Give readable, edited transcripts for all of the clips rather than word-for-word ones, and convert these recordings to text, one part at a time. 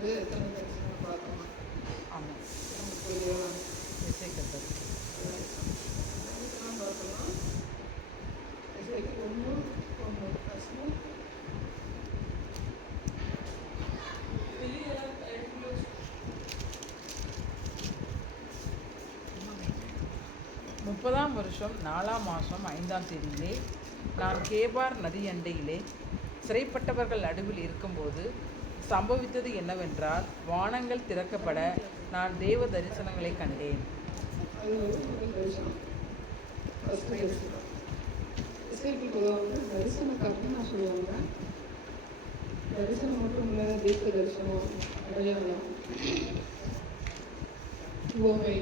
வந்து எத்தனை தரிசனம் பார்க்கணும்? ஆமாம், புரியலாம் இசைக்கத்தர் பார்க்கலாம். இசைக்கு ஒன்று கஷ்டம். முப்பதாம் வருஷம் 4ஆம் மாதம் 5ஆம் தேதியிலே நான் கேபார் நதியண்டையிலே சிறைப்பட்டவர்கள் நடுவில் இருக்கும்போது சம்பவித்தது என்னவென்றால், வானங்கள் திறக்கப்பட நான் தேவ தரிசனங்களை கண்டேன். அது ஒரு தரிசனம். ஃபஸ்ட்டு தரிசனம். இசைக்கு பொதுவாக தரிசனக்காரன்னு நான் சொல்லுவாங்க. தரிசனம் மட்டும் இல்லை, தீர்க்க தரிசனம், அடையாளம், உவமை.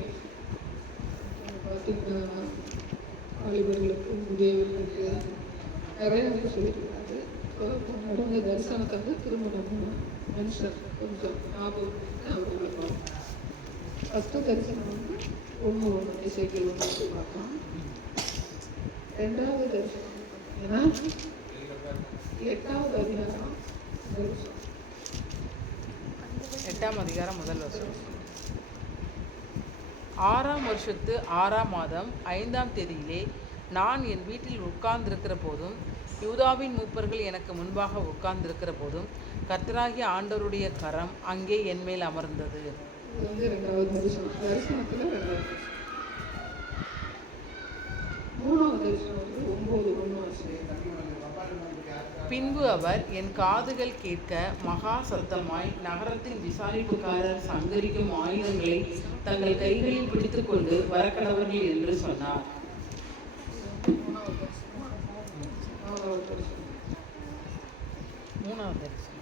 பார்த்திங்கன்னா வாலிபர்களுக்கு முதியவர்களுக்கு நிறைய வந்து சொல்லியிருக்காரு. இப்போ நடந்த தரிசனத்தை வந்து திரும்ப நம்ம மனுஷன் கொஞ்சம் ஞாபகம் அவர்களுக்கு ஃபஸ்ட்டு தரிசனம் வந்து ஒன்று இசைக்கில் ஒன்று பார்க்கலாம். ரெண்டாவது தரிசனம் ஏன்னா 8ஆவது அதிகாரம் தரிசனம். 8ஆம் அதிகாரம் முதல் வசனம். 6ஆம் வருஷத்து 6ஆம் மாதம் 5ஆம் தேதியிலே நான் என் வீட்டில் உட்கார்ந்திருக்கிற போதும், யூதாவின் மூப்பர்கள் எனக்கு முன்பாக உட்கார்ந்திருக்கிற போதும், கர்த்தராகிய ஆண்டவருடைய கரம் அங்கே என் மேல் அமர்ந்தது. இது வந்து ரெண்டாவது தரிசனம். தரிசனத்தில் ரெண்டாவது. மூணாவது தரிசனம் வந்து 9:1. பின்பு அவர் என் காதுகள் கேட்க மகா சத்தமாய் நகரத்தின் விசாரிப்புக்காரர் சங்கரிக்கும் ஆயுதங்களை தங்கள் கைகளில் பிடித்துக் கொண்டு வரக்கடவர்கள் என்று சொன்னார். மூணாவது தரிசனம்.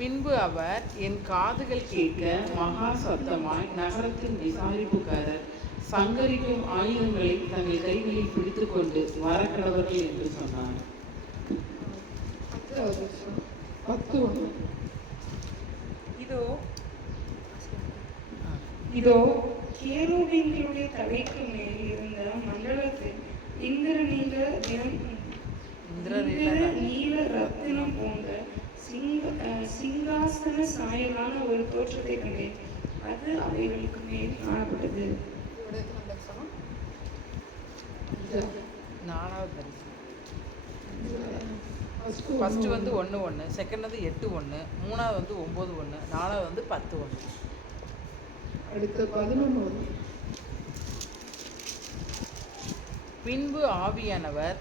பின்பு அவர் என் காதுகள் கேட்க மகா சத்தமாய் நகரத்தின் விசாரிப்புக்காரர் சங்கரிக்கும் ஆயுதங்களை தங்கள் கைகளில் பிடித்துக் கொண்டு வரக்கடவர்கள் என்று சொன்னார். இதோ கேருபீன்களுடைய தலைக்கு மேல் இருந்த மண்டலத்தில் இந்திரநீல நீல ரத்தினம் போன்ற சிங்காசன சாயலான ஒரு தோற்றத்தை கண்டேன். அது அவைகளுக்கு மேல் காணப்பட்டது. 4ஆவது தரிசனம். ஃபஸ்ட்டு வந்து 1:1, செகண்ட் வந்து 8:1, 3ஆவது வந்து 9:1, 4ஆவது வந்து 10:1. அடுத்த 11. பின்பு ஆவியானவர்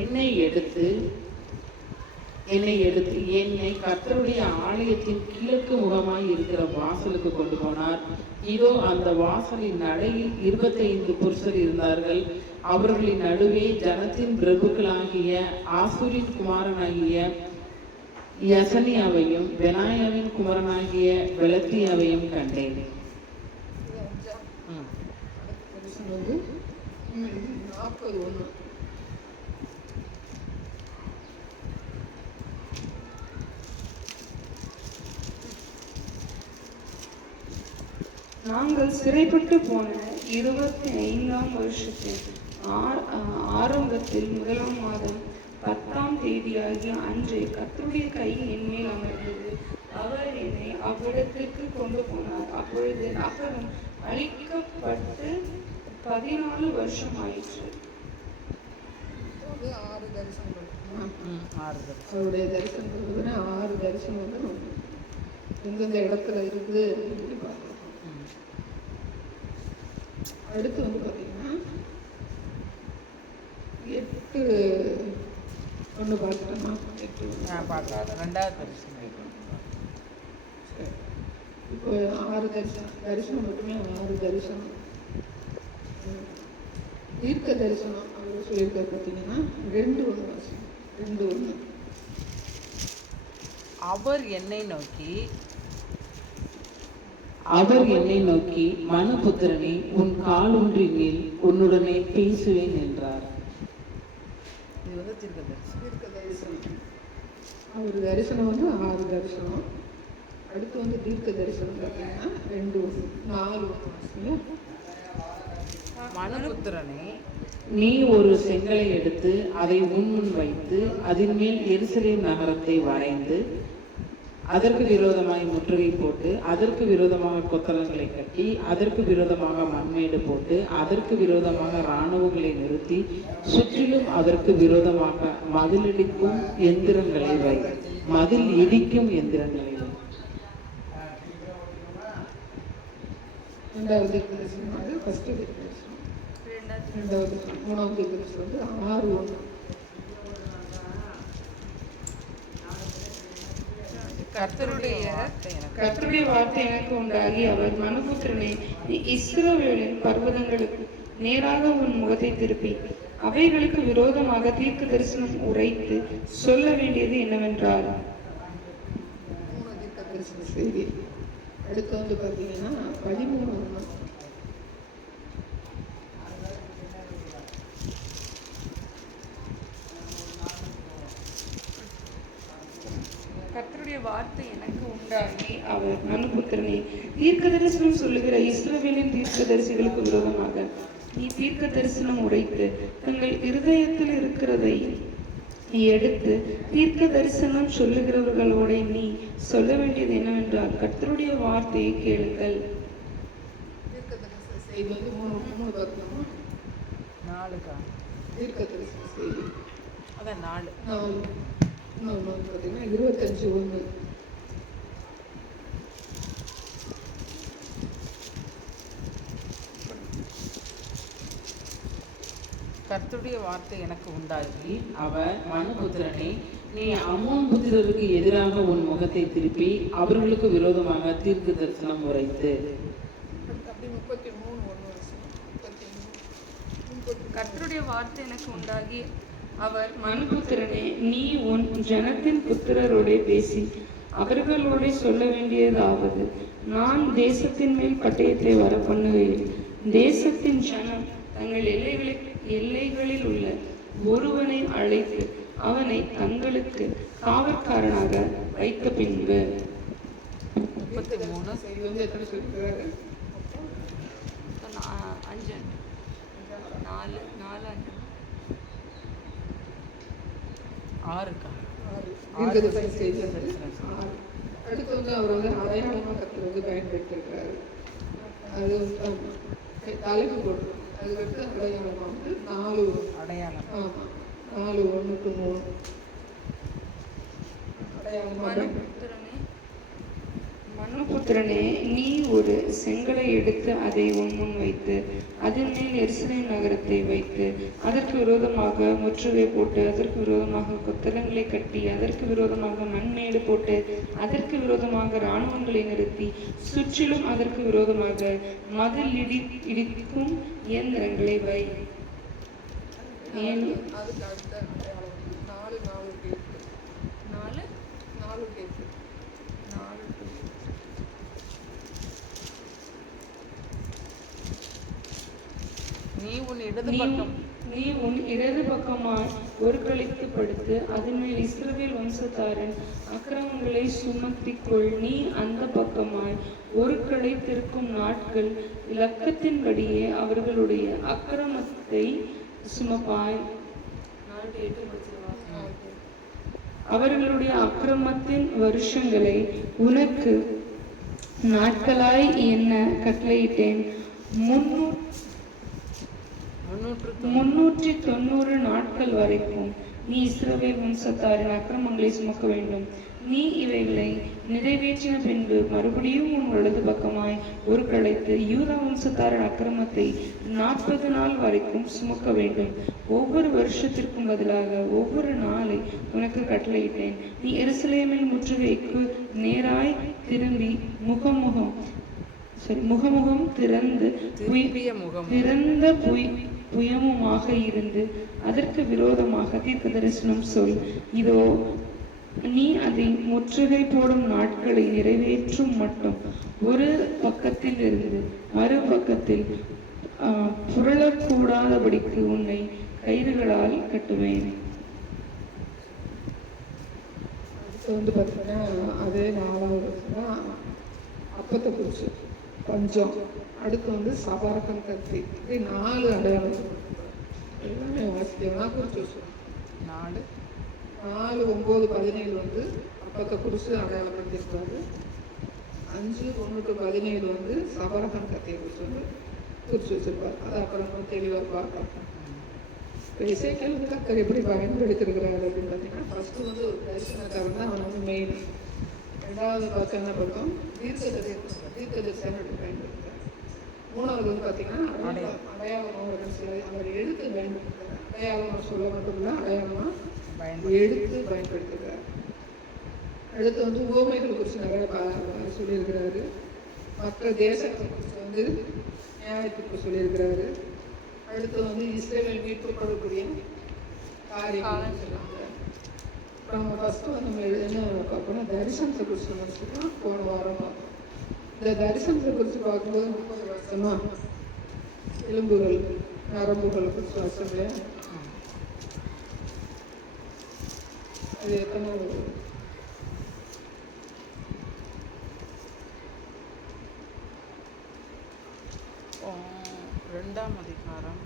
என்னை எடுத்து என்னை கர்த்தருடைய ஆலயத்தின் கிழக்கு முகமாய் இருக்கிற வாசலுக்கு கொண்டு போனார். இதோ அந்த வாசலின் நடையில் 25 புருஷர் இருந்தார்கள். அவர்களின் நடுவே ஜனத்தின் பிரபுக்களாகிய ஆசூரின் குமாரனாகிய யசனியாவையும் பெனாயாவின் குமாரனாகிய பெலத்தியாவையும் கண்டேன். வந்து 40:1. நாங்கள் சிறைப்பட்டு போன 25ஆம் வருஷத்தின் ஆரம்பத்தில் 1ஆம் மாதம் 10ஆம் தேதியாகிய அன்றே கர்த்தருடைய கை என் மேல் அமர்ந்தது. அவர் என்னை அவ்விடத்திற்கு கொண்டு போனார். அப்பொழுது நகரம் அழிக்கப்பட்டு 14 வருஷம் ஆயிற்று. 6 தரிசனங்கள். 6 தரிசனம். அவருடைய தரிசனங்கள் 6 தரிசனம் வந்து எந்தெந்த இடத்துல இருக்குது அப்படின்னு பார்க்கலாம். அடுத்து வந்து பார்த்தீங்கன்னா 8:1 பார்த்துட்டோமா? 8 பார்க்கலாம். 2ஆவது தரிசனம். இப்போ 6 தரிசனம் மட்டுமே 6 தரிசனம். தீர்க்க தரிசனம் அவர் சொல்லியிருக்காரு பார்த்தீங்கன்னா 2:1. அவர் என்னை நோக்கி மனுபுத்திரனே, உன் காலூன்றி மேல் உன்னுடனே பேசுவேன் என்றார். இது வந்து தீர்க்க தரிசனம். அவர் தரிசனம் வந்து 6 தரிசனம். அடுத்து வந்து தீர்க்க தரிசனம் பார்த்தீங்கன்னா 2:1, 4:1. மனுபுத்திரனே, நீ ஒரு செங்கலை எடுத்து அதை முன் வைத்து அதன் மேல் எருசலேம் நகரத்தை வரைந்து அதற்கு விரோதமாய் முற்றுகை போட்டு அதற்கு விரோதமாக கொத்தளங்களை கட்டி அதற்கு விரோதமாக மண்மேடு போட்டு அதற்கு விரோதமாக இராணுவங்களை நிறுத்தி சுற்றிலும் அதற்கு விரோதமாக மதிலிடிக்கும் எந்திரங்களை வை. மதில் இடிக்கும் எந்திரங்களை வை. ரெண்டாவது தீர்க்கதரிசனம் அது ஃபர்ஸ்ட் தீர்க்கதரிசனம். ரெண்டாவது மூணாவது தீர்க்கதரிசனம் வந்து 6:1. கர்த்தருடைய வார்த்தை எனக்கு உண்டாகி அவர் மனுபுத்திரனே, நீ இஸ்ரவேலின் பர்வதங்களுக்கு நேராக உன் முகத்தை திருப்பி அவைகளுக்கு விரோதமாக தீர்க்க தரிசனம் உரைத்து சொல்ல வேண்டியது என்னவென்றால். 3 தீர்க்கதரிசன செய்தி. அடுத்து வந்து பார்த்தீங்கன்னா 13. கர்த்தருடைய வார்த்தை எனக்கு உண்டாகி அவர் மனுபுத்திரனே, தீர்க்க தரிசனம் சொல்லுகிற இஸ்ரவேலின் தீர்க்கதரிசிகளுக்கு விரோதமாக நீ தீர்க்க தரிசனம் உரைத்து தங்கள் இருதயத்தில் இருக்கிறதை நீ எடுத்து தீர்க்க தரிசனம் சொல்லுகிறவர்களோட நீ சொல்ல வேண்டியது என்னவென்றால், கர்த்தருடைய வார்த்தையை கேளுங்கள். தீர்க்கதரிசன செய்தி வந்து 3 பார்க்கலாமா? 4 தீர்க்கதரிசன செய்தி அதான் 4. இன்னொன்று வந்து பார்த்தீங்கன்னா 25:1. கர்த்தருடைய வார்த்தை எனக்கு உண்டாகி அவர் மனுபுத்திரனே, நீ அம்மோன் புத்திரருக்கு எதிராக உன் முகத்தை திருப்பி அவர்களுக்கு விரோதமாக தீர்க்க தரிசனம் உரைத்து. அப்படி 33:1. கர்த்தருடைய வார்த்தை எனக்கு உண்டாகி அவர் மனுபுத்திரனே, நீ உன் ஜனத்தின் புத்திரரோட பேசி அவர்களோட சொல்ல வேண்டியதாவது, நான் தேசத்தின் மேல் பட்டயத்தை வர பண்ணுவேன். தேசத்தின் ஜனம் தங்கள் எல்லைகளில் உள்ள ஒருவனை அழைத்து அவனை தங்களுக்கு காவற்காரனாக வைத்த பின்பு. 33 செய்தி வந்து எத்தனை சொல்லியிருக்கிறாரு? 5 4 5 6 தீர்க்கதரிசன செய்தி வந்து 6. அடுத்து வந்து அவர் வந்து அடையாளமாக கர்த்தர் வந்து பயன்படுத்தியிருக்கிறாரு. அது தலைப்பு போட்டு அதுக்கடுத்து அடையாளமாக வந்து 4 அடையாளம். ஆமாம் 4:1-3 அடையாளமாக. மனுபுத்திரனே, நீ ஒரு செங்கலை எடுத்து அதை உன் முன் வைத்து அதன் மேல் எருசலேம் நகரத்தை வைத்து அதற்கு விரோதமாக முற்றுகை போட்டு அதற்கு விரோதமாக கொத்தளங்களை கட்டி அதற்கு விரோதமாக மண்மேடு போட்டு அதற்கு விரோதமாக இராணுவங்களை நிறுத்தி சுற்றிலும் அதற்கு விரோதமாக மதில் இடிக்கும் இயந்திரங்களை வை. அதுக்கு அடுத்த அடையாளம் 4 கேட்டு 4 கேட்டு. நீ உன் இடது பக்கமாய் ஒரு கழித்து படுத்து அதன் மேல் இஸ்ரவேல் வம்சத்தாரின் அக்கிரமங்களை சுமத்திக்கொள். நீ அந்த பக்கமாய் ஒரு கழித்திருக்கும் நாட்கள் இலக்கத்தின்படியே அவர்களுடைய அக்கிரமத்தை சுமப்பாய். அவர்களுடைய அக்கிரமத்தின் வருஷங்களை உனக்கு நாட்களாய் என்ன கட்டளையிட்டேன். 390 நாட்கள் வரைக்கும் நீ இஸ்ரவேல் வம்சத்தாரின் அக்கிரமங்களை சுமக்க வேண்டும். நீ இவைகளை நிறைவேற்றின பின்பு மறுபடியும் உன் வலது பக்கமாய் ஒரு கழைத்து யூதா வம்சத்தாரின் அக்கிரமத்தை 40 நாள் வரைக்கும் சுமக்க வேண்டும். ஒவ்வொரு வருஷத்திற்கும் பதிலாக ஒவ்வொரு நாளை உனக்கு கட்டளையிட்டேன். நீ எருசலேமில் முற்றுகைக்கு நேராய் திரும்பி முகமுகம் திறந்த புயமுமாக இருந்து அதற்கு விரோதமாக தீர்க்க தரிசனம் சொல். இதோ நீ அதை முற்றுகை போடும் நாட்களை நிறைவேற்றும் மட்டும் ஒரு பக்கத்தில் இருந்து மறுபக்கத்தில் புரளக்கூடாதபடிக்கு உன்னை கயிறுகளால் கட்டுவேன். வந்து பார்த்தீங்கன்னா அதே 4வது அப்பத்தை குறிச்சு பஞ்சம், அடுத்து வந்து சபாரகம் கத்தி, இப்படி 4 அடையாளம் எல்லாமே வாசிக்கலாம். கொஞ்சம் 4 4, 9, 17 வந்து அப்பத்தை குறித்து அடையாளப்படுத்தியிருக்காரு. 5, 1 to 17 வந்து சபரகம் கத்தியை குறித்து வச்சிருப்பார். அதை அப்புறம் நம்ம தெளிவாக பார்க்கலாம். இப்போ இசைக்கேல் வந்து கத்தர் எப்படி பயன்படுத்திருக்கிறாரு அப்படின்னு பார்த்தீங்கன்னா, ஃபஸ்ட்டு வந்து ஒரு தரிசனக்காரன் தான் அவன் வந்து மெயின். 2வது பார்த்து என்ன பார்த்தோம், தீர்க்கதரிசனம் எப்படி பயன்படுத்துகிறார். 3வது வந்து பார்த்தீங்கன்னா அடையாளமாக அவர் எடுத்து பயன்படுத்துகிறார். அடையாளமாக சொல்ல மட்டும் இல்லை, அடையாளமாக எடுத்து பயன்படுத்துகிறார். அடுத்து வந்து உவமைகள் குறித்து நிறைய சொல்லியிருக்கிறாரு. மற்ற தேசத்தை குறித்து வந்து நியாயத்திற்கு சொல்லியிருக்கிறாரு. அடுத்து வந்து இஸ்ரேலில் மீட்கப்படக்கூடிய காரியங்கள் சொல்லுவாங்க. நம்ம ஃபஸ்ட்டு வந்து நம்ம என்ன பார்ப்போம்னா தரிசனத்தை குறித்து முடிச்சுக்கலாம். போன வாரம் இந்த தரிசனத்தை குறித்து பார்க்கும்போது 30 வருஷமா எலும்புகள் நரம்புகள் குறித்து வருஷம் இல்லையா, அது எத்தனை 2ஆம் அதிகாரம்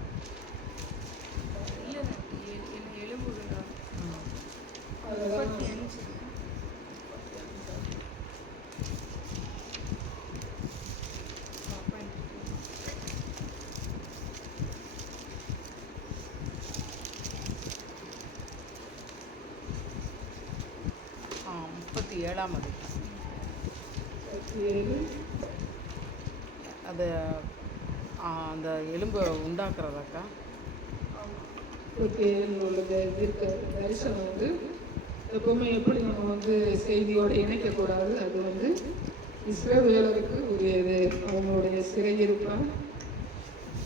இல்லை எலும்புகளா 35 37ஆம் அதிகாரம். 37 அது அந்த எலும்பை உண்டாக்குறதாக்கா. 37 உள்ள தரிசனம் வந்து எப்பவுமே எப்படி நம்ம வந்து செய்தியோடு இணைக்கக்கூடாது. அது வந்து இஸ்ரவேலருக்கு உரியது. அவங்களுடைய சிறையிருப்பை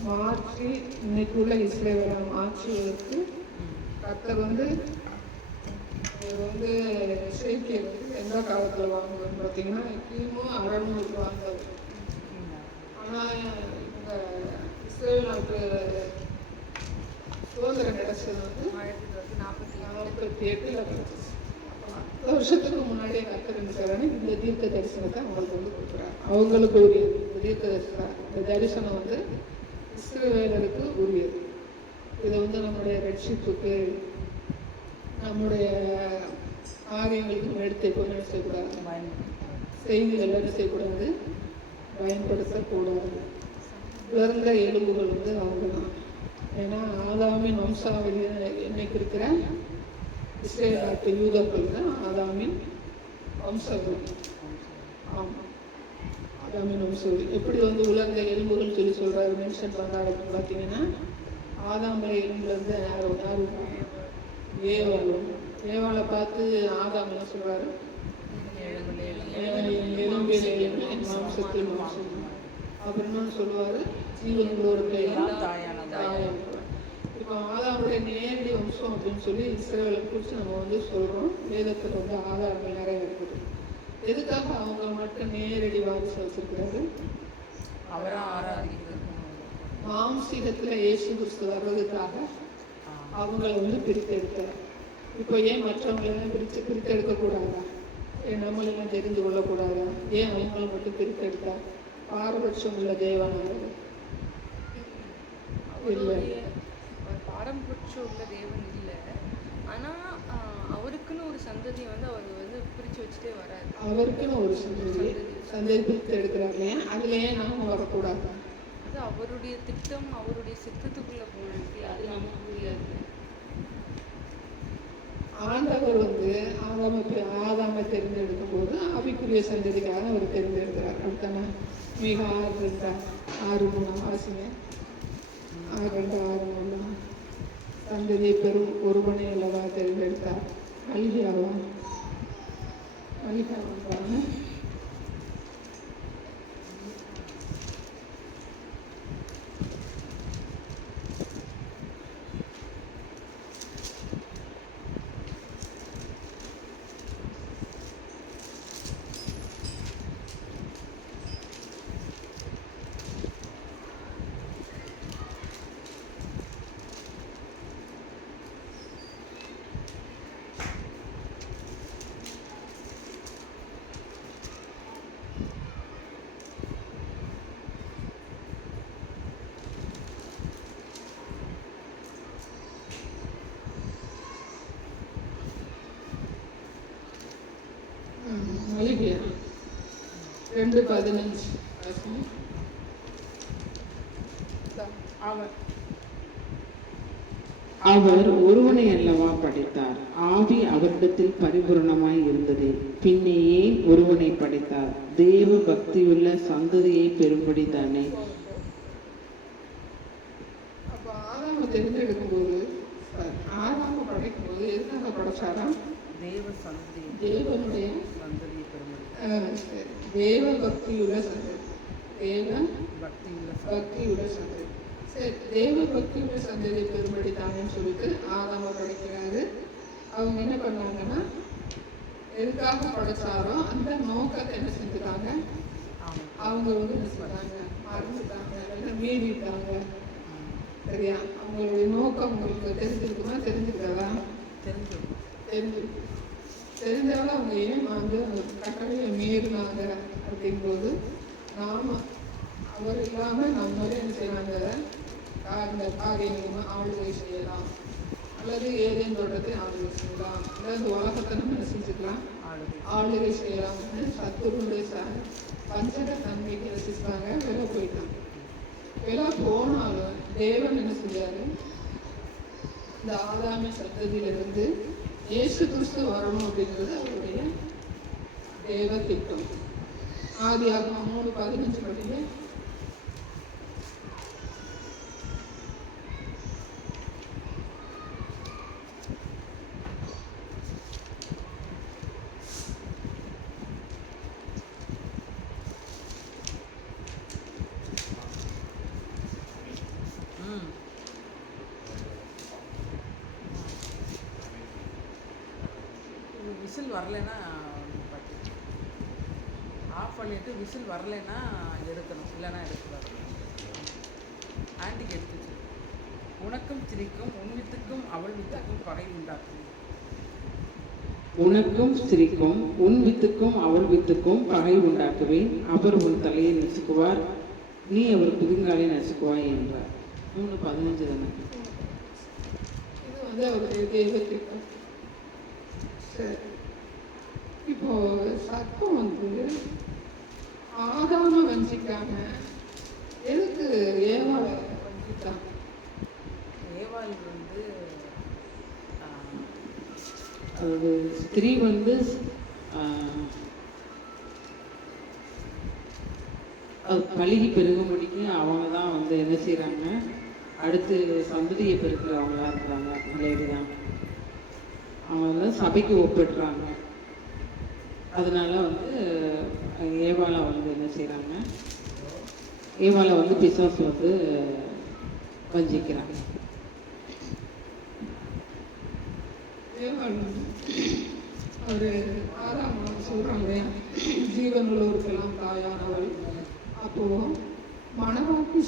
மாற்றி இன்னைக்குள்ள இஸ்ரவேலை மாற்றுவதற்கு கர்த்தர் வந்து இசைக்கேல் எந்த காலத்தில் வாங்குவோம்னு பார்த்தீங்கன்னா கிமு 600 வாங்குவார். ஆனால் இந்த இஸ்ரேல் நாட்டு சுதந்திரம் கிடைச்சது வந்து 1948 கிடைச்சிச்சு. 10 வருஷத்துக்கு முன்னாடியே கர்த்தர் என்ன இந்த தீர்க்க தரிசனத்தை அவங்களுக்கு வந்து கொடுக்குறாரு. அவங்களுக்கு உரியது இந்த தீர்க்க தரிசனம். இந்த தரிசனம் வந்து இஸ்ரவேலருக்கு உரியது. இதை வந்து நம்முடைய ரட்சிப்புக்கு நம்முடைய காரியங்களுக்கு எடுத்து என்ன செய்யக்கூடாது, செய்திகள் என்ன செய்யக்கூடாது, பயன்படுத்தக்கூடாது. பிறந்த எலும்புகள் வந்து அவங்க தான். ஏன்னா ஆதாமின் வம்சாவளியை என்னைக்கு இருக்கிற இஸ்ரேல் நாட்டு யூதர்கள் தான் ஆதாமின் வம்சாவளி. ஆமாம், ஆதாமின் வம்சாவளி. எப்படி வந்து உலர்ந்த எலும்புகள் சொல்லி சொல்கிறாரு, மென்ஷன் பண்ணுறாரு அப்படின்னு பார்த்தீங்கன்னா, ஆதாமில் எலும்புலேருந்து யாரும் ஏவாளும் ஏவாளை பார்த்து ஆதாம் என்ன சொல்கிறாரு, எலும்பில் எலும்பு என் மாம்சத்தில் மாம்சம். அப்புறம் என்ன சொல்லுவார், ஜீவனோருக்கு தாயம். இப்போ ஆதாமுடைய நேரடி வம்சம் அப்படின்னு சொல்லி இஸ்ரவேலை குறித்து நம்ம வந்து சொல்கிறோம். வேதத்தில் வந்து ஆதாரங்கள் நிறைய இருக்குது. எதுக்காக அவங்க மட்டும் நேரடி வாரிசு வச்சிருக்கிறாரு, அவரை ஆராதிக்கிறது. மாம்சீகத்தில் இயேசு கிறிஸ்து வர்றதுக்காக அவங்கள வந்து பிரித்தெடுத்தார். இப்போ ஏன் மற்றவங்களெல்லாம் பிரித்தெடுக்கக்கூடாதா? ஏன் நம்மளெல்லாம் தெரிந்து கொள்ளக்கூடாதா? ஏன் அவங்கள மட்டும் பிரித்தெடுத்தார்? பாரபட்சம் உள்ள தேவனாக இல்லை. பாரபட்சம் உள்ள தேவன் இல்லை. ஆனால் அவருக்குன்னு ஒரு சந்ததியை வந்து அவர் வந்து பிரித்து வச்சுட்டே வராரு. அவருக்குன்னு ஒரு சந்ததி பிரித்து எடுக்கிறார் இல்லையா, அதுல ஏன் நாம வரக்கூடாது? அது அவருடைய திட்டம், அவருடைய சித்தத்துக்குள்ள போனது. அது நமக்கு புரியாது. ஆண்டவர் வந்து ஆதாமை தேர்ந்தெடுக்கும் போது ஆவிக்குரிய சந்ததிக்காக அவர் தேர்ந்தெடுக்கிறார். அடுத்தான மிக 6:3 வாசிங்க. 6:2 சந்ததியை பெரும் ஒருவனை அல்லவா தேர்ந்தெடுத்தார். மல்லிகாவா 2:15 அவர் அவர் ஒருவனை அல்லவா படைத்தார், ஆவி அவரிடத்தில் பரிபூரணமாய் இருந்தது, பின்னே ஏன் ஒருவனை படைத்தார், தேவ பக்தியுள்ள சந்ததியை பெறும்படி தானே. அப்போ ஆதாம தெரிஞ்செடுக்கும்போது ஆதாம படைக்கும்போது எதுக்காக படைச்சாரா? தேவ சந்ததி தேவனுடைய சந்ததியை பெறும்படி. சரி, தேவ பக்தியுள்ள சந்ததி, தேவ பக்தியுள்ள பக்தியுள்ள சந்ததி. சரி, தேவ பக்தியுள்ள சந்ததியை பெரும்படி தானேன்னு சொல்லிட்டு ஆதாம படைக்கிறாரு. அவங்க என்ன பண்ணாங்கன்னா, எதுக்காக படைச்சாரோ அந்த நோக்கத்தை என்ன செஞ்சுட்டாங்க, அவங்க வந்து என்ன செஞ்சாங்க, மறந்துட்டாங்க, இல்லைன்னா மீறிட்டாங்க. சரியா? அவங்களுடைய நோக்கம் உங்களுக்கு தெரிஞ்சிருக்குமா? தெரிஞ்சுக்கிறதா? தெரிஞ்சாலும் அவங்க ஏன் வந்து கட்டளையை மீறினாங்க அப்படிங்கும்போது, நாம அவர் இல்லாமல் நம்மளே என்ன செய்யறாங்க, அந்த காரியங்களை ஆளுகை செய்யலாம், அல்லது ஏதேன் தோட்டத்தை ஆளுகை செய்யலாம், அல்லது உலகத்தை நம்ம என்ன செஞ்சுக்கலாம், ஆளுகை செய்யலாம்னு சத்துருடைய பஞ்சக தன்மைக்கு ரசிச்சாங்க. விலை போயிட்டாங்க. விலை போனாலும் தேவன் என்ன செஞ்சாரு, இந்த ஆதாம சந்ததியிலிருந்து இயேசு கிறிஸ்து வரணும் அப்படிங்கிறது அவருடைய தேவ திட்டம். ஆதியாகமம் 3:15 படிங்க. விசில் வரலைன்னா ஆஃப் பண்ணிவிட்டு விசில் வரலைன்னா எடுக்கணும், இல்லைன்னா எடுக்கக்கூடாது. ஆன்டிக்கு எடுத்து வச்சு, உனக்கும் ஸ்திரீக்கும் உன் வித்துக்கும் அவள் வித்துக்கும் பகை உண்டாக்கும். உனக்கும் ஸ்திரீக்கும் உன் வித்துக்கும் அவள் வித்துக்கும் பகை உண்டாக்குவேன், அவர் உன் தலையை நசுக்குவார், நீ அவர் குதிங்காலை நசுக்குவாய் என்றார். 3:15 தானே. இது வந்து அவருடைய தெய்வ திட்டம். சரி, இப்போ சத்தம் வந்து ஆதாம வஞ்சிக்காம எதுக்கு ஏவாளை வஞ்சித்தாங்க? ஏவாள் வந்து அது ஸ்திரீ வந்து அது பழகி பெருகும்படிக்கு அவங்க தான் வந்து என்ன செய்கிறாங்க, அடுத்து சந்ததியை பெருக்கிறவங்களா இருக்கிறாங்க. லேடி தான் அவங்க வந்து சபைக்கு ஒப்பிடுறாங்க. அதனால வந்து ஏவாளை வந்து என்ன செய்கிறாங்க, ஏவாளை வந்து பிசாசு வந்து வஞ்சிக்கிறாங்க. ஏவாள் ஒரு ஆதாம் சொல்கிறாங்க, ஜீவனுள்ளவருக்கெல்லாம் தாயானவள். அப்போ மணவாட்டி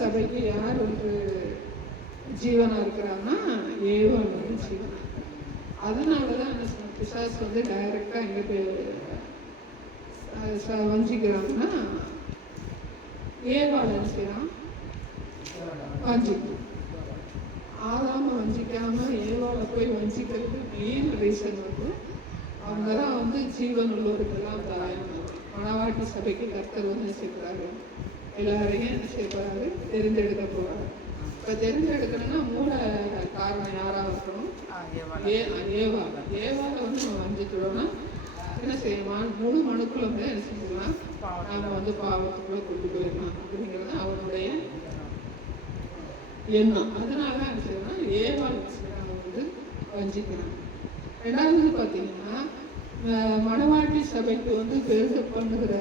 சபைக்கு யார் வந்து ஜீவனா இருக்கிறாங்கன்னா ஏவாள் வந்து ஜீவனா. அதனாலதான் என்ன சொன்ன, பிசாசு வந்து டைரக்டா எங்கிட்ட வஞ்சிக்கிறாங்கன்னா ஏவாள் என்ன செய்யறான், வஞ்சிக்கிறான். ஆதாம வஞ்சிக்காம ஏவாளை போய் வஞ்சிக்கிறது மெயின் ரீசன் வந்து அவங்க தான் வந்து ஜீவன் உள்ளவருக்கெல்லாம் தாயானவர். மணவாட்டி சபைக்கு கர்த்தர் வந்து என்ன செய்யறாரு, எல்லாரையும் என்ன செய்யறாரு, தெரிந்தெடுக்க போறாரு. இப்போ தெரிஞ்செடுக்கணும்னா மூல காரணம் யாராக இருக்கணும், ஏவாளை வந்து நம்ம வஞ்சிக்கிறோம்னா என்ன செய்யலாம், முழு மனுக்குள்ள வந்து என்ன செஞ்சுக்கலாம், நாம வந்து பாவத்துக்குள்ள கொண்டு போயிடலாம் அப்படிங்கிறது அவனுடைய எண்ணம். அதனால என்ன செய்யலாம், ஏவாள் வந்து வஞ்சிக்கிறாங்க. ரெண்டாவது பார்த்தீங்கன்னா, மணவாட்டி சபைக்கு வந்து பெருசு பண்ணுகிற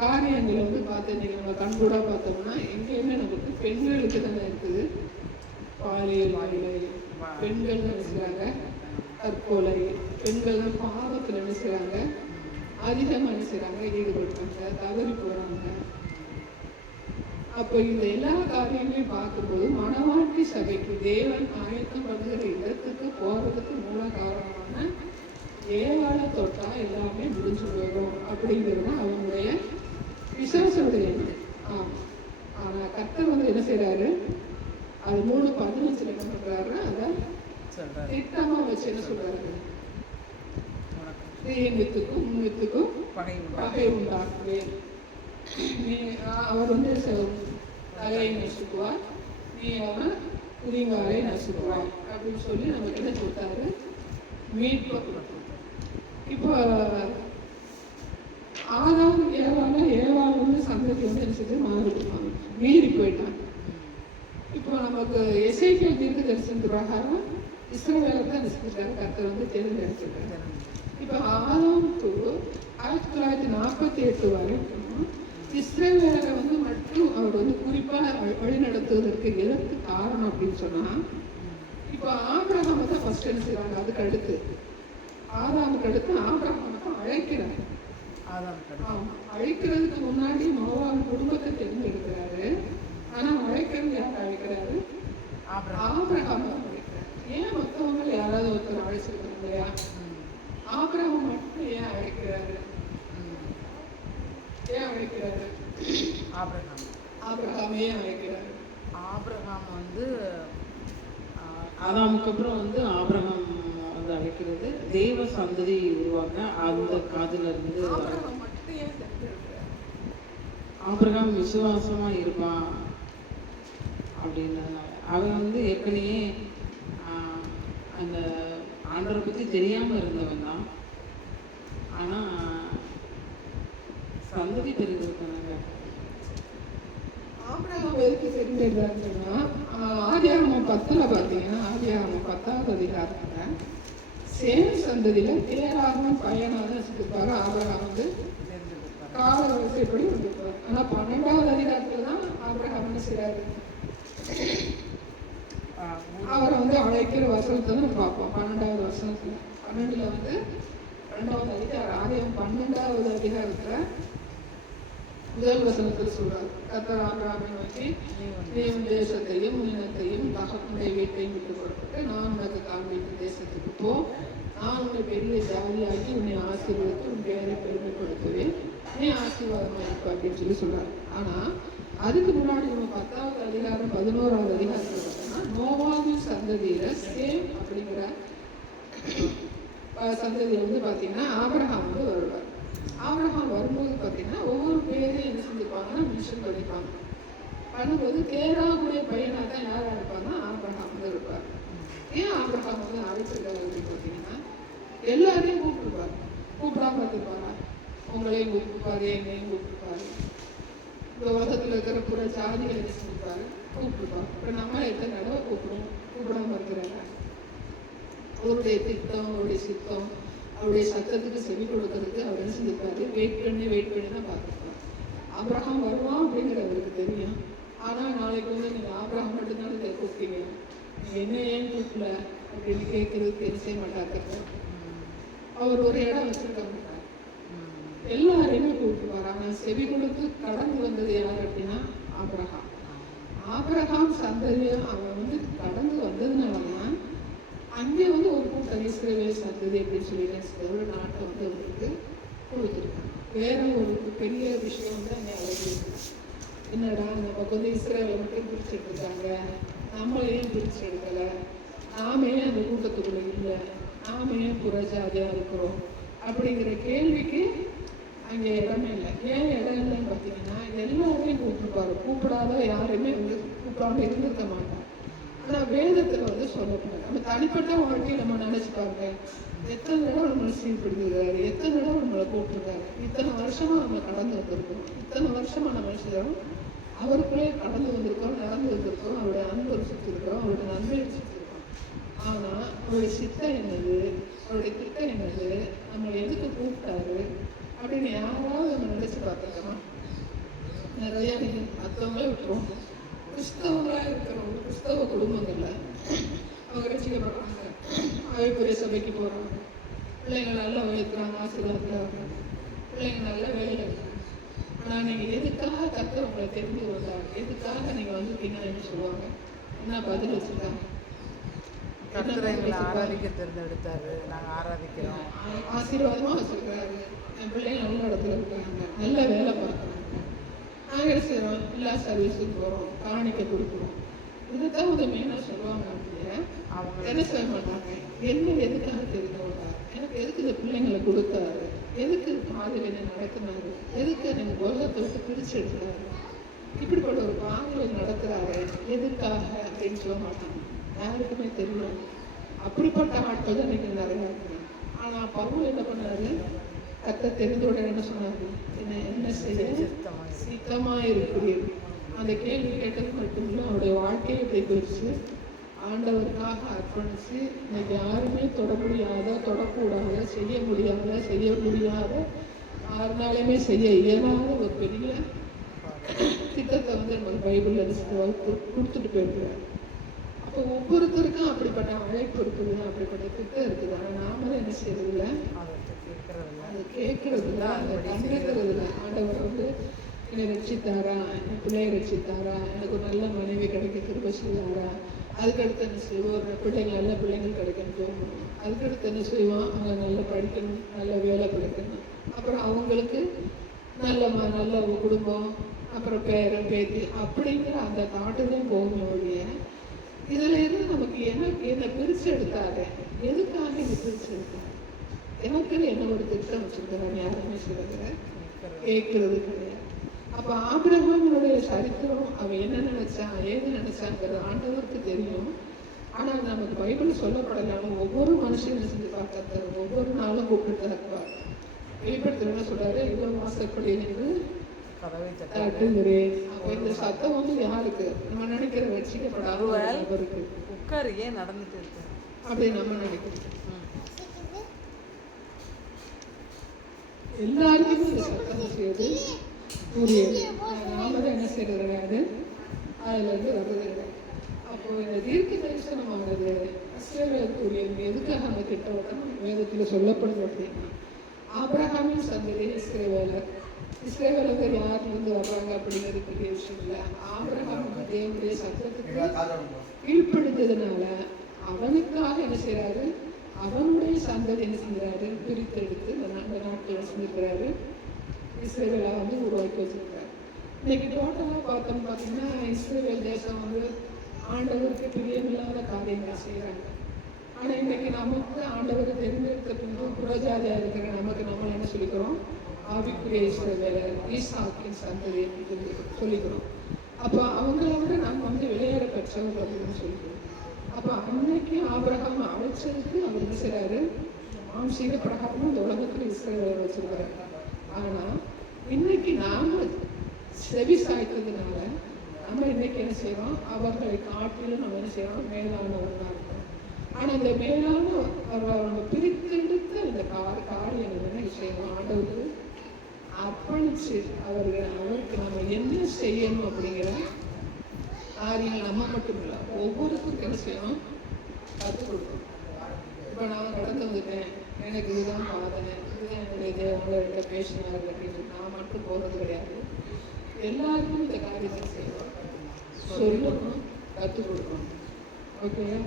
காரியங்களை வந்து பார்த்தீங்கன்னா நம்ம கண்கூட பார்த்தோம்னா எங்கேயுமே நமக்கு பெண்களுக்கு தானே இருக்குது. பாலியல் வாயிலை பெண்கள் நினைக்கிறாங்க, தற்கொலை பெண்கள் தான் பாவத்தில் நினைக்கிறாங்க, அதிகமாக நினைக்கிறாங்க, ஈடுபடுறாங்க, தவறி போகிறாங்க. அப்போ இந்த எல்லா காரியங்களையும் பார்க்கும்போது மணவாட்டி சபைக்கு தேவன் ஆயத்தம் பண்ணுகிற இடத்துக்கு போகிறதுக்கு மூல காரணமான ஏவாளை தொட்டா எல்லாமே முடிஞ்சு போகும் அப்படிங்கிறது அவனுடைய விசுவாசனுடைய எண்ணம். ஆனால் கர்த்தர் வந்து என்ன செய்கிறாரு, அது 3:15 என்ன பண்ணுறாரு, அதை திட்டமாக வச்சு என்ன சொல்கிறாரு, ஸ்திரீயின் வித்துக்கும் உன் வித்துக்கும் பகை உண்டாகும். பகை உண்டாக்குவேன். அவர் வந்து தலையை நசுக்குவார், நீ அவன் புரிங்காலை நசுக்குவாய் அப்படின்னு சொல்லி நமக்கு என்ன கொடுத்தாரு? மீட்பை கொடுத்தாரு. இப்போ ஆதாம் ஏவாள் வந்து சந்ததி வந்து என்ன செஞ்சு மாறிடுவாங்க, மீறி போயிட்டாங்க. இப்போ நமக்கு எசேக்கியேல் தீர்க்க தரிசனத்து பிரகாரம் இஸ்ரவேலை தான் நினைச்சிருக்காரு கர்த்தர் வந்து தேர்ந்தெடுத்திருக்காரு. இப்போ ஆதாம் டு 1948 வரைக்கும் இஸ்ரவேலரை வந்து மட்டும் அவர் வந்து குறிப்பாக வழிநடத்துவதற்கு எதற்கு காரணம் அப்படின்னு சொன்னால், இப்போ ஆபிரகாமை தான் ஃபர்ஸ்ட் என்ன செய்வாங்க, அதுக்கு அடுத்து ஆதாமுக்கு அடுத்து ஆபிரகாமை தான் அழைக்கிறார். அழைக்கிறதுக்கு முன்னாடி மோவாவின் குடும்பத்தை தேர்ந்தெடுக்கிறாரு. ஆனால் அழைக்கிறது யார் அழைக்கிறாரு? ஆபிரகாமை அழைக்கிறார். ஏன் மற்றவங்க யாராவது ஒருத்தர் அழைச்சிருக்காங்க இல்லையா? ஆபிரகாம் மட்டும் ஏன் அழைக்கிறாரு? ஏன் அழைக்கிறாரு? ஆபிரகாம் ஏன் அழைக்கிறாரு? ஆபிரகாம் வந்து ஆதாமுக்கு அப்புறம் வந்து ஆபிரகாம் வந்து அழைக்கிறது தேவ சந்ததி உருவாக்க அந்த காதுல இருந்து ஆபிரகாம் மட்டும் ஏன் தேர்ந்தெடுக்கிறாரு? ஆபிரகாம் விசுவாசமா இருப்பான் அப்படின்றதுனால. அவன் வந்து ஏற்கனவே அந்த ஆண்டவரை பற்றி தெரியாமல் இருந்தவன் தான். ஆனால் சந்ததி பெருகிறதுனால ஆபிரகாம் எதுக்கு தெரிஞ்சிருந்தாருன்னா, ஆதியாகமம் 10 பார்த்தீங்கன்னா, ஆதியாகமம் 10வது அதிகாரத்தில் சேம் சந்ததியில் தேராகமம் பையனாக இருப்பாரு. ஆபிரகாம் வந்து கால வரிசைப்படி வந்திருப்பார். ஆனால் 12வது அதிகாரத்தில் தான் ஆபிரகாம் என்ன செய்றாரு, அவரை வந்து அழைக்கிற வசனத்தை தான் நம்ம பார்ப்போம். 12வது வசனத்தில் 12ல் வந்து 2வது அதிகாரம் ஆதியாகமம் 12வது அதிகாரத்தில் முதல் வசனத்தில் சொல்றாரு, கர்த்தர் ஆபிரகாமை நோக்கி, நீ உன் தேசத்தையும் இனத்தையும் தகப்பனுடைய வீட்டையும் விட்டு புறப்பட்டு நான் உனக்கு காண்பிக்கும் தேசத்துக்கு போ. நான் உன்னை பெரிய ஜாதியாக்கி உன்னை ஆசீர்வதித்து உன் பேரை பெருமைப்படுத்துவேன், நீ ஆசீர்வாதமாக இருப்ப அப்படின்னு சொல்றாரு. ஆனால் அதுக்கு முன்னாடி நம்ம 10வது அதிகாரம் 11வது அதிகாரத்தில் பார்த்தோம்னா நோவாவின் சந்ததியில சேம் அப்படிங்கிற சந்ததியை வந்து பார்த்தீங்கன்னா ஆபிரகாம் வந்து வருவார். ஆபிரகாம் வரும்போது பார்த்தீங்கன்னா ஒவ்வொரு பேரையும் என்ன செஞ்சுருப்பாங்கன்னா மென்ஷன் பண்ணிப்பாங்க. பண்ணும்போது தேராவுடைய பையனாக தான் யாராக இருப்பாங்கன்னா ஆபிரகாம் வந்து இருப்பார். ஏன் ஆபிரகாம் வந்து அழைச்சிருக்காரு அப்படின்னு பார்த்தீங்கன்னா, எல்லாரையும் கூப்பிட்டுருப்பார். கூப்பிடாம இருப்பாரா? உங்களையும் கூப்பிட்டுப்பாரு, என்னையும் கூப்பிட்டுப்பாரு, இந்த உலகத்தில் இருக்கிற புற ஜாதிகளை என்ன செஞ்சுருப்பாரு, கூப்பிட்டுருப்பாரு. இப்போ நம்ம எத்தனை தடவை கூப்பிடாம இருக்கிறாங்க. அவருடைய திட்டம், அவருடைய சித்தம், அவருடைய சத்தத்துக்கு செவி கொடுக்கறதுக்கு அவர் என்ன செஞ்சிருப்பாரு, வெயிட் பண்ணி தான் பார்த்துருப்பாரு. ஆபிரகாம் வருவான் அப்படிங்கிறவருக்கு தெரியும். ஆனால் நாளைக்கு வந்து நீங்கள் ஆபிரகாம் மட்டும்தானே இதை கூப்பிட்டீங்க, நீங்கள் என்ன ஏன் கூப்பிடல அப்படின்னு கேட்கறதுக்கு என்ன செய்ய மாட்டாங்க. அவர் ஒரு இடம் வச்சிருக்க மாட்டார், எல்லாரையுமே கூப்பிட்டுவார். ஆனால் செவி கொடுத்து கடந்து வந்தது யார் அப்படின்னா ஆபிரகாம். ஆபிரகாம் சந்ததியை அவன் வந்து கடந்து வந்ததுனால தான் அங்கே வந்து ஒரு கூட்டம் இஸ்ரவேல் சந்ததி அப்படின்னு சொல்லிட்டு ஒரு நாட்டை வந்து அவருக்கு கொடுத்துருக்காங்க. வேற ஒரு பெரிய விஷயம் வந்து அங்கே அவருக்கு என்னடா நமக்கு வந்து இஸ்ரேலை மட்டும் பிரிச்சுட்டு இருக்காங்க, நம்மளையும் பிரிச்சு எடுக்கலை, நாமே அந்த கூட்டத்துக்குள்ள இல்லை, நாமே புறஜாதியாக இருக்கிறோம் அப்படிங்கிற கேள்விக்கு அங்கே இடமே இல்லை. ஏன் இடம் இல்லைன்னு பார்த்தீங்கன்னா எல்லாரையும் கூப்பிட்டுருப்பாரு. கூப்பிடாத யாருமே வந்து கூப்பிடாம இருந்திருக்க மாட்டாங்க. ஆனால் வேதத்தில் வந்து சொல்லக்கூடாது. நம்ம தனிப்பட்ட வாழ்க்கையை நம்ம நினைச்சு பாருங்க, எத்தனை தடவை நம்மளை சீர்பிடிக்கிறாரு, எத்தனை தடவை நம்மளை கூப்பிட்டுருக்காரு. இத்தனை வருஷமா நம்ம கடந்து வந்திருக்கோம், இத்தனை வருஷமா நம்ம செய்யறோம், அவருக்குள்ளே கடந்து வந்திருக்கோம், நடந்து வந்திருக்கோம், அவருடைய அன்பு ருசிச்சிருக்கிறோம், அவருடைய நன்மை ருசிச்சிருக்கோம். ஆனால் அவருடைய சித்தம் என்னது, அவருடைய திட்டம் என்னது, நம்மளை எதுக்கு கூப்பிட்டாரு அப்படின்னு யாராவது நம்ம நினைச்சு பார்த்துக்கோமா? நிறைய நீங்கள் மற்றவங்களே விட்டுருவோம். கிறிஸ்தவங்களாக இருக்கிறவங்க, கிறிஸ்தவ குடும்பங்களில் அவங்க ரசிக்கப்படுறாங்க, அவைக்குரிய சபைக்கு போகிறாங்க, பிள்ளைங்க நல்லா உயர்த்துறாங்க, ஆசீர்வாதத்தில் வர்றாங்க, பிள்ளைங்க நல்ல வேலையில் இருக்காங்க. ஆனால் நீங்கள் எதுக்காக கர்த்தர் உங்களை தெரிந்து கொண்டார், எதுக்காக நீங்கள் வந்துட்டீங்கன்னு சொல்லுவாங்க. என்ன பதில் வச்சுருக்காங்க? கர்த்தரை எங்களை ஆராதிக்க தேர்ந்தெடுத்தாரு, நாங்கள் ஆராதிக்கிறோம். ஆசீர்வாதமாக வச்சுருக்காரு, என் பிள்ளைங்க நல்ல இடத்துல இருக்காங்க, நல்ல வேலை பார்க்குறாங்க, நாங்கள் என்ன செய்கிறோம், எல்லா சர்வீஸுக்கு போகிறோம், காணிக்க கொடுக்குறோம். இதுதான் வந்து மெயினாக சொல்லுவாங்க. அப்படியே என்ன செய்ய மாட்டாங்க, என்ன எதுக்காக தெரிந்து கொண்டார், எனக்கு எதுக்கு இந்த பிள்ளைங்களை கொடுத்தாரு, எதுக்கு பாதையில் என்ன நடத்தினாரு, எதுக்கு எனக்கு உலகத்தை விட்டு பிரிச்சு எடுக்கிறாரு, இப்படிப்பட்ட ஒரு பாதையில் நடத்துறாரு எதுக்காக அப்படின்னு சொல்ல மாட்டாங்க. யாருக்குமே தெரியும். அப்படிப்பட்ட ஆட்கள் தான் இன்னைக்கு நிறையா இருக்கிறாங்க. ஆனால் பவுல் என்ன பண்ணாரு, கத்த தெரிந்தோட என்ன சொன்னாரு, என்ன செய்ய சித்தமாக இருக்கிறீர்கள். அந்த கேள்வி கேட்டது மட்டும் இல்லை, அவருடைய வாழ்க்கையை இப்படி பிரித்து ஆண்டவருக்காக அர்ப்பணித்து இன்னைக்கு யாருமே தொட முடியாத, தொடக்கூடாத, செய்ய முடியாத, யாருனாலுமே செய்ய இயலாத ஒரு பெரிய திட்டத்தை நமக்கு பைபிளில் கொடுத்துட்டு போயிருக்கிறார். அப்போ ஒவ்வொருத்தருக்கும் அப்படிப்பட்ட அழைப்பு இருக்குது, அப்படிப்பட்ட திட்டம் இருக்குது. ஆனால் நாம தான் என்ன செய்யறதில்ல, அது கேட்கறதில்ல, அதை கண்டுக்கிறதில்ல. ஆண்டவர் என்னை ரட்சித்தாரா, என் பிள்ளையை ரட்சித்தாரா, எனக்கு ஒரு நல்ல மனைவி கிடைக்க கிருபை செய்வாரா, அதுக்கடுத்து என்ன செய்வோம், ஒரு பிள்ளைங்க நல்ல பிள்ளைங்கள் கிடைக்கணும் தோணும், அதுக்கடுத்து என்ன செய்வோம், அவங்க நல்லா படிக்கணும், நல்ல வேலை கிடைக்கணும், அப்புறம் அவங்களுக்கு நல்ல குடும்பம், அப்புறம் பேரன் பேத்தி அப்படிங்கிற அந்த தாட்டு தான் போகும் ஒழிய இதில் இருந்து நமக்கு என்னை பிரித்து எடுத்தாரு, எதுக்காக என்னை பிரித்து எடுத்தாரு, எனக்குன்னு என்ன ஒரு திட்டம் வச்சுருக்கிறாங்க யாருமே சொல்லுற கேட்கறது கிடையாது. அப்போ ஆபிரகாமினுடைய சரித்திரம் அவன் என்ன நினைச்சான், ஏது நினைச்சாங்கிறது ஆண்டவருக்கு தெரியும். ஆனால் நமக்கு பைபிள் சொல்லப்படலாம். ஒவ்வொரு மனுஷனும் செஞ்சு பார்க்கறது, ஒவ்வொரு நாளும் கூப்பிட்டு இருப்பார். வெளிப்படுத்த என்ன சொல்றாரு, இவ்வளவு வாசப்படி என்று தட்டுகிறேன். அப்போ இந்த சத்தம் யாருக்கு, நம்ம நினைக்கிற ரட்சிக்கப்படாதவருக்கு உட்காரு ஏன் நடந்துட்டு இருக்கு அப்படி நம்ம நினைக்கிறோம். எல்லாருக்குமே இந்த சத்தம் செய்யுது புரியுது. நாம தான் என்ன செய்யறது கிடையாது, அதுல இருந்து வர்றது கிடையாது. அப்போ இந்த தீர்க்க தரிசனமானது இஸ்ரவேலுக்குரியது. எதுக்காக அந்த திட்டம் வேதத்தில் சொல்லப்படுது அப்படின்னா, ஆபிரகாமின் சந்ததி இஸ்ரவேலர் யார்லேருந்து வர்றாங்க அப்படிங்கிறது பெரிய விஷயம் இல்லை. ஆபிரகாம் தேவனுடைய சத்தத்துக்கு கீழ்ப்படுத்ததுனால அவனுக்காக என்ன செய்யறாரு, அவனுடைய சந்ததி என்ன செஞ்சாரு, பிரித்து எடுத்து இந்த நாட்டில் செஞ்சிருக்கிறாரு, இஸ்ரேலை உருவாக்கி வச்சிருக்காரு. இன்னைக்கு டோட்டலாக பார்த்தீங்கன்னா இஸ்ரேல் தேசம் ஆண்டவருக்கு பிரியமில்லாத காரியங்கள் செய்கிறாங்க. ஆனால் இன்னைக்கு நமக்கு ஆண்டவர் தெரிஞ்செடுத்த பின்பு புறஜாதியாக இருக்கிற நமக்கு நம்ம என்ன சொல்லிக்கிறோம், ஆவிக்குரிய இஸ்ரவேலர், ஈசாக்கின் சந்ததி அப்படின்னு சொல்லிக்கிறோம். அப்போ அவங்கள விட நம்ம விளையாட பெற்றவர்கள் அப்படின்னு சொல்லிக்கிறோம். அப்போ அன்னைக்கு ஆபிரகாம் அழைச்சதுக்கு அவர் என்ன செய்றாரு, மாம்சீக பிரகாரமும் இந்த உலகத்தில் இஸ்ரவேலர் வச்சிருக்கிறாரு. ஆனால் இன்னைக்கு நாம செவி சாய்த்ததுனால நம்ம இன்னைக்கு என்ன செய்யறோம், அவர்களை காட்டிலும் நம்ம என்ன செய்யறோம், மேலானவர்களாக இருக்கிறோம். ஆனால் இந்த மேலான நம்ம பிரித்தெடுத்த இந்த காரியம் என்ன செய்யணும், ஆண்டவருக்கு அர்ப்பணிச்சு அவருக்கு நம்ம என்ன செய்யணும் அப்படிங்கிற காரியங்கள் நம்ம மட்டும் இல்லை, ஒவ்வொருத்தருக்கும் என்ன செய்யணும், கற்றுக் கொடுக்கணும். இப்போ நான் கடந்து வந்துட்டேன், எனக்கு இதுதான் பாதனை, இதுதான் என்னுடைய தேவங்களோட பேசினாரு அப்படின்னு நான் மட்டும் போகிறது கிடையாது. எல்லாருக்கும் இந்த காரியத்தை செய்யணும், சொல்லணும், கற்றுக் கொடுக்கணும். ஓகேயா?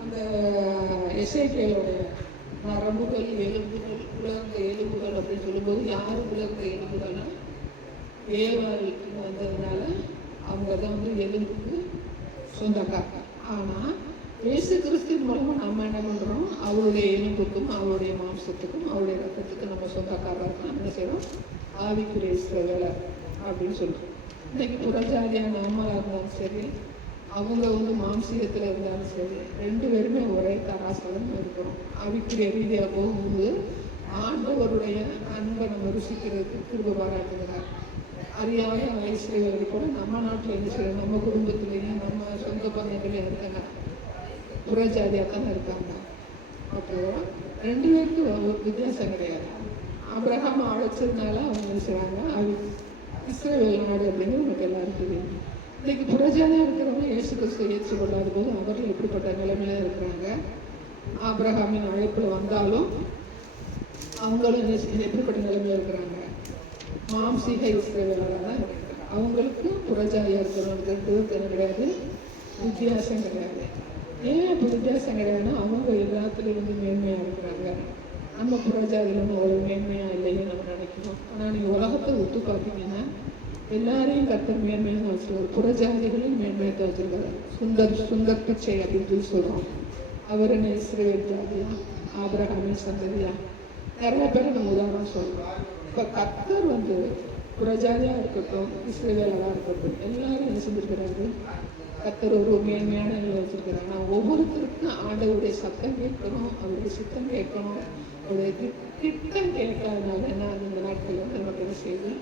அந்த எஸ்ஐபியோடைய நரம்புகள், எலும்புகள், உலர்ந்த எலும்புகள் அப்படின்னு சொல்லும்போது யார் உலர்ந்த எலும்புகள்னா ஏவாளுக்கு வந்ததுனால அவங்க தான் எலும்புக்கு சொந்தக்காரங்க. ஆனால் இயேசு கிறிஸ்துவின் மூலமாக நம்ம என்ன பண்ணுறோம், அவருடைய எலும்புக்கும் அவருடைய மாம்சத்துக்கும் அவருடைய ரத்தத்துக்கும் நம்ம சொந்தக்காரருக்கு நம்ம என்ன செய்கிறோம், ஆவிக்குரிய இஸ்ரவேலர் அப்படின்னு சொல்கிறோம். இன்னைக்கு புறஜாதியான நம்மளாக இருந்தாலும் சரி, அவங்க மாம்சீகத்தில் இருந்தாலும் சரி, ரெண்டு பேருமே ஒரே தராசலம் இருக்கிறோம். ஆவிக்குரிய ரீதியாக போகும்போது ஆண்டவருடைய அன்பை நம்ம ருசிக்கிறதுக்கு கிருபை பாராட்டுகிறார். அறியாத இஸ்ரவேலர் கூட நம்ம நாட்டில் என்ன செய்யணும், நம்ம குடும்பத்திலையும் நம்ம சொந்த பந்தங்களையும் இருக்காங்க, புறஜாதியாக தானே இருக்காங்க. அப்போ ரெண்டு பேருக்கும் வித்தியாசம் கிடையாது. ஆபிரகாம் அழைச்சதுனால அவங்க என்ன செய்கிறாங்க, இஸ்ரவேல் நாடு அப்படின்னு நமக்கு எல்லாரும் தெரியும். இன்னைக்கு புறஜாதியாக இருக்கிறவங்க இயேசு கிறிஸ்துவை ஏற்றுக்கொள்ளாத போது அவர்கள் எப்படிப்பட்ட நிலைமையில இருக்கிறாங்க, ஆபிரகாமின் அழைப்பில் வந்தாலும் அவங்களும் எப்படிப்பட்ட நிலைமையில இருக்கிறாங்க, மாம்சீக இஸ்ரவேலராக தான் இருக்கிறாங்க. அவங்களுக்கும் புறஜாதியாக இருக்கிறவங்களுக்கு என்ன கிடையாது, வித்தியாசம் கிடையாது. ஏன் இப்போ வித்தியாசம் கிடையாதுன்னா, அவங்க எல்லாத்துலேயும் மேன்மையாக இருக்கிறாங்க, நம்ம புறஜாதியில் ஒரு மேன்மையாக இல்லைன்னு நம்ம நினைக்கிறோம். ஆனால் நீங்கள் உலகத்தை ஒத்து பார்த்தீங்கன்னா எல்லாரையும் கர்த்தர் மேன்மையாக வச்சிருக்காரு. புறஜாதிகளையும் மேன்மையாக வச்சிருக்காரு. சுந்தர் பிச்சை அப்படின்னு சொல்லி சொல்கிறோம். அவர் என்ன இஸ்ரவேல் ஜாதியா, ஆபிரகாமின் சந்ததியா, நிறைய பேர் நம்ம உதாரணம் சொல்கிறோம். இப்போ கர்த்தர் வந்து புறஜாதியாக இருக்கட்டும், இஸ்ரவேலாக இருக்கட்டும், எல்லாரும் என்ன செஞ்சுருக்கிறாரு? கர்த்தர் ஒரு மேன்மையான நிலை வச்சிருக்கிறாங்க. நான் ஒவ்வொருத்தருக்கும் ஆண்டவருடைய சத்தம் கேட்கணும், அவருடைய சித்தம் கேட்கணும். அவருடைய திட்டம் கேட்காதனால என்ன இந்த நாட்கள் வந்து நமக்கு என்ன செய்யுது?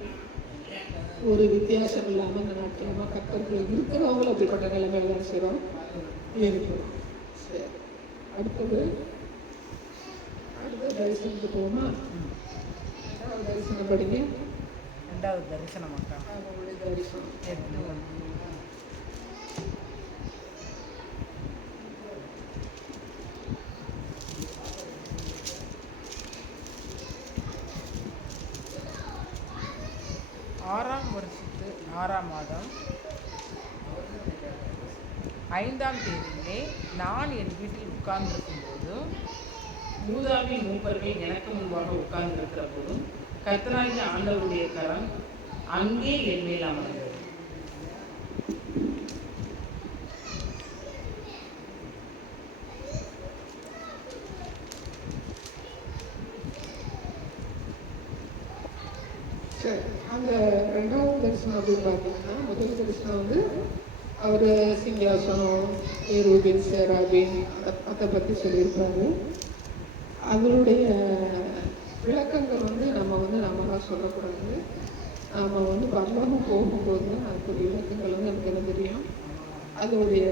ஒரு வித்தியாசம் இல்லாமல் இந்த நாட்கள் கர்த்தர்கள் இருக்கிறவங்களும் அப்படிப்பட்ட நிலைமையில தான் செய்கிறோம் இருக்கிறோம். சரி, அடுத்தது தரிசனத்துக்கு போவோமா? தரிசனம் படிங்க. ரெண்டாவது தரிசனம் அக்கா. அவங்களுடைய தரிசனம் 6ஆம் வருஷத்து 6ஆம் மாதம் 5ஆம் தேதியிலே நான் என் வீட்டில் உட்கார்ந்திருக்கும்போது யூதாவின் மூப்பர்கள் எனக்கு முன்பாக உட்கார்ந்திருக்கிற போதும் கர்த்தராகிய ஆண்டவருடைய கரம் அங்கே என் மேல் அமர்ந்தது. சரி, அந்த ரெண்டாவது தரிசனம் அப்படின்னு பார்த்தீங்கன்னா, முதல் தரிசனம் வந்து அவர் சிங்காசனம், ஏரூபின், சேராபின் அதை பற்றி சொல்லியிருப்பாரு. அதனுடைய விளக்கங்கள் வந்து நம்மளாக சொல்லக்கூடாது. நாம் வந்து பரலோகம் போகும்போது தான் அதுக்குரிய விளக்கங்கள் வந்து நமக்கு என்ன தெரியும். அதோடைய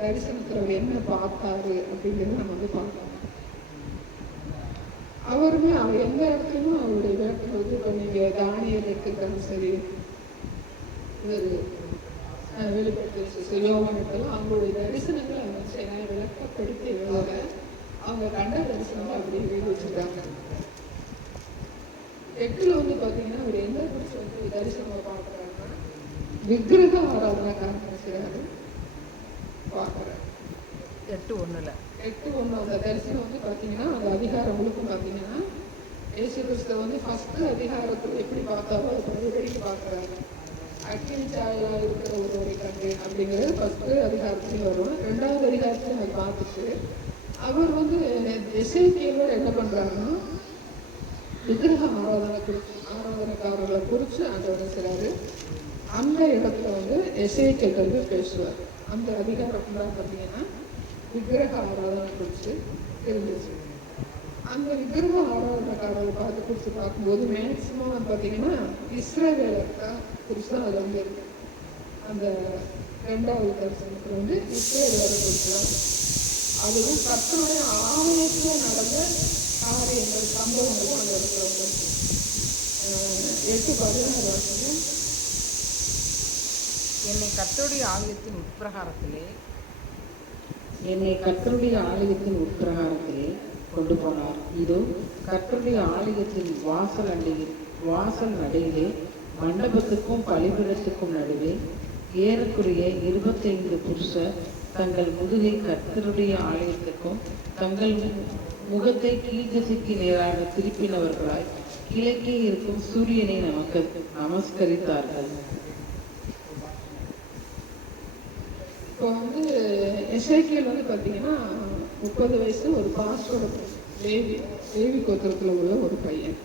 தரிசனத்தில் அவர் என்ன பார்த்தாரு அப்படிங்கிறத நம்ம வந்து பார்க்கணும். அவருமே அவர் எந்த இடத்துலையும் அவருடைய விளக்கம் வந்து இப்போ நீங்கள் தானியல் எடுத்துக்கிட்டாலும் சரி, இவர் வெளிப்படுத்தி யோகனத்தெல்லாம் அவங்களுடைய தரிசனங்களை அவங்க விளக்கப்படுத்தி எழுத அவங்க கண்ட தரிசனங்களை அப்படி எழுதி வச்சுருக்காங்க. 8ல் வந்து பார்த்தீங்கன்னா அவர் எந்த வந்து தரிசனமாக பார்க்குறாங்கன்னா, விக்கிரக ஆராதனை காரணம் பார்க்குறாரு. 8:1 அந்த தரிசனம் வந்து பார்த்தீங்கன்னா, அந்த அதிகாரம் முழுக்க பார்த்தீங்கன்னா, இயேசு கிறிஸ்துவ வந்து ஃபஸ்ட்டு அதிகாரத்தில் எப்படி பார்த்தாரோ அது மறுபடியும் பார்க்குறாங்க. அக்கினி சாயலாக இருக்கிற ஒருவரை கண்டு அப்படிங்கிறது ஃபஸ்ட்டு அதிகாரத்துலையும் வரும். 2வது அதிகாரத்தையும் அதை பார்த்துட்டு அவர் வந்து எசேக்கியேலோட என்ன பண்ணுறாங்கன்னா, விக்கிரக ஆராதனைக்காரர்களை குறித்து ஆண்டவர் செய்கிறாரு. அந்த இடத்துல வந்து எசேக்கியேல் பேசுவார். அந்த அதிகாரம் ஃபுல்லாக பார்த்தீங்கன்னா விக்கிரக ஆராதனை குறித்து தெரிஞ்சிச்சு. அந்த விக்கிரக ஆராதனைக்காரரை பார்க்கும்போது மேக்சிமம் பார்த்தீங்கன்னா இஸ்ரவேலர்க்கா குறித்து தான் அது வந்து இருக்கு. அந்த 2வது தரிசனத்தில் வந்து இஸ்ரவேலரை குறித்து தான், அதுவும் கர்த்தருடைய ஆலயத்தில் நடந்த காரியங்கள் சம்பவங்களும் அந்த இடத்துல வந்து 8:16 வருஷம். என்னை கர்த்தருடைய ஆலயத்தின் உட்பிரகாரத்திலே கொண்டு போனார். இதோ கர்த்தருடைய ஆலயத்தின் வாசல் நடையிலே மண்டபத்துக்கும் பலிபீடத்துக்கும் நடுவே ஏறக்குறைய 25 புருஷர் தங்கள் முதுகை கர்த்தருடைய ஆலயத்துக்கும் தங்கள் முகத்தை கீழ்திசைக்கு நேராக திருப்பினவர்களாய் கிழக்கே இருக்கும் சூரியனை நமஸ்கரித்தார்கள். இப்போ வந்து எசேக்கியேல் வந்து பார்த்தீங்கன்னா 30 வயசு, ஒரு பாஸ்டரோட லேவி கோத்திரத்தில் உள்ள ஒரு பையன்.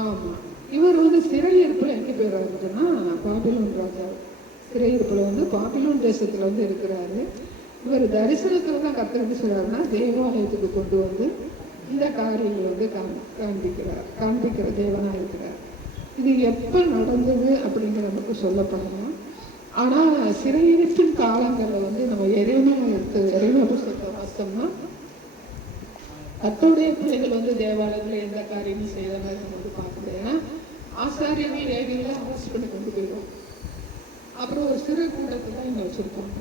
ஆமாம், இவர் வந்து சிறையிருப்பில் எங்கே போயிடுறாருன்னா, பாபிலோன் ராஜா சிறையிருப்பில் வந்து பாபிலோன் தேசத்தில் வந்து இருக்கிறாரு. இவர் தரிசனத்தில் தான் கர்த்தர் என்ன சொல்கிறாருன்னா, தேவாலயத்துக்கு கொண்டு வந்து இந்த காரியங்களை வந்து காண்பிக்கிற தேவனாக இருக்கிறார். இது எப்போ நடந்தது அப்படிங்கிற நமக்கு சொல்லப்படணும். ஆனால் சிறையிருப்பின் காலங்களில் வந்து நம்ம இறைவனை புத்தகத்தை வாசித்தோம்னா, கர்த்தருடைய பிள்ளைகள் வந்து தேவாலயத்தில் எந்த காரியமும் செய்த மாதிரி நம்ம வந்து பார்க்க முடியாது. ஏன்னா ஆசாரியர்கள் லேவியெல்லாம் அரெஸ்ட் பண்ணி கொண்டு போயிடும். அப்புறம் ஒரு சிறு கூட்டத்தை தான் இங்கே வச்சுருக்கோம்.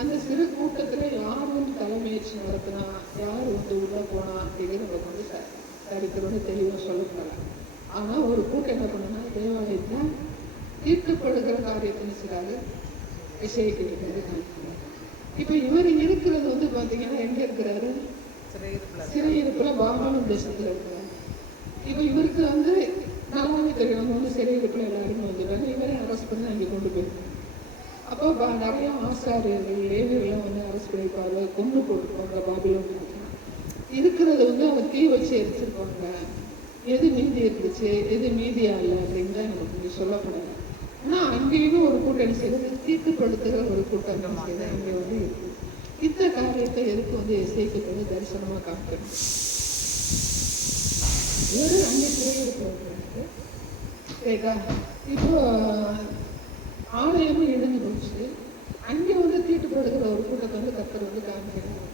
அந்த சிறு கூட்டத்தில் யார் வந்து தலைமையேற்று நடத்தினா, யார் வந்து உள்ளே போனா அப்படிங்கிறது நமக்கு வந்து சரித்திரம்னு தெளிவாக சொல்லப்படலாம். ஆனால் ஒரு கூட்டம் என்ன பண்ணுன்னா, தேவாலயத்தில் தீர்க்கப்படுகிற காரியத்தின்னு சிறாரு இசைக்கிறது. இப்போ இவர் இருக்கிறது வந்து பார்த்தீங்கன்னா எங்கே இருக்கிறாரு? சிறையிருப்பில் பாபிலோன் தேசத்தில் இருக்கிறாரு. இப்போ இவருக்கு வந்து நல்லாவே தெரியும் அவங்க வந்து சிறையிருப்பில் எல்லாருமே வந்துட்டாங்க. இவரை அரெஸ்ட் பண்ணி அங்கே கொண்டு போயிருக்காங்க. அப்போ நிறைய ஆசாரியர்கள் லேவியெல்லாம் வந்து அரெஸ்ட் பண்ணிப்பாங்க, கொண்டு போட்டுருப்பாங்க பாபிலோன். இருக்கிறத வந்து அவங்க தீ வச்சு எரிச்சிருப்பாங்க. எது மீதி இருந்துச்சு எது மீதியா இல்லை அப்படின்னு தான் நமக்கு இங்கே சொல்லப்படாது. ஆனால் அங்கேயும் ஒரு கூட்டணி செய்து தீட்டுப்படுத்துகிற ஒரு கூட்டம் செய்து அங்கே வந்து இருக்கு. இந்த காரியத்தை எதுக்கு வந்து இசைக்கு வந்து தரிசனமாக காமிக்கணும். ஒரு அங்கே சிறையிருக்கிறது சரிக்கா. இப்போ ஆலயமும் இடிஞ்சு போச்சு. அங்கே வந்து தீட்டுப்படுகிற ஒரு கூட்டத்தை வந்து கர்த்தர் வந்து காமிக்கணும்.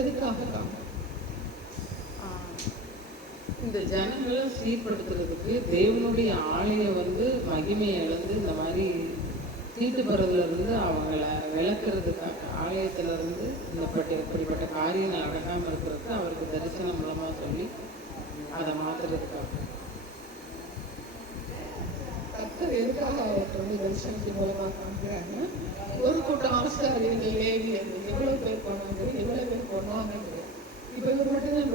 எதுக்காக காமிக்கணும்? இந்த ஜனங்களை சீர்படுத்துறதுக்கு தேவனுடைய ஆலயம் வந்து மகிமை இழந்து இந்த மாதிரி தீட்டுப்படுறதுலேருந்து அவங்கள விளக்குறதுக்காக ஆலயத்திலேருந்து இப்படிப்பட்ட காரியங்கள் நடக்காமல் இருக்கிறதுக்கு அவருக்கு தரிசனம் மூலமாக சொல்லி அதை மாற்றுறதுக்காக. கர்த்தர் எதுக்காக அவருக்கு வந்து தரிசனத்தின் மூலமாக காமிக்கிறாங்க? ஒரு கூட்டம் ஆசாரியர்கள் லேவியர்கள் எவ்வளோ பேர் போனாங்க, எவ்வளோ பேர் போனாங்க. இப்போ இவர் மட்டும்தான்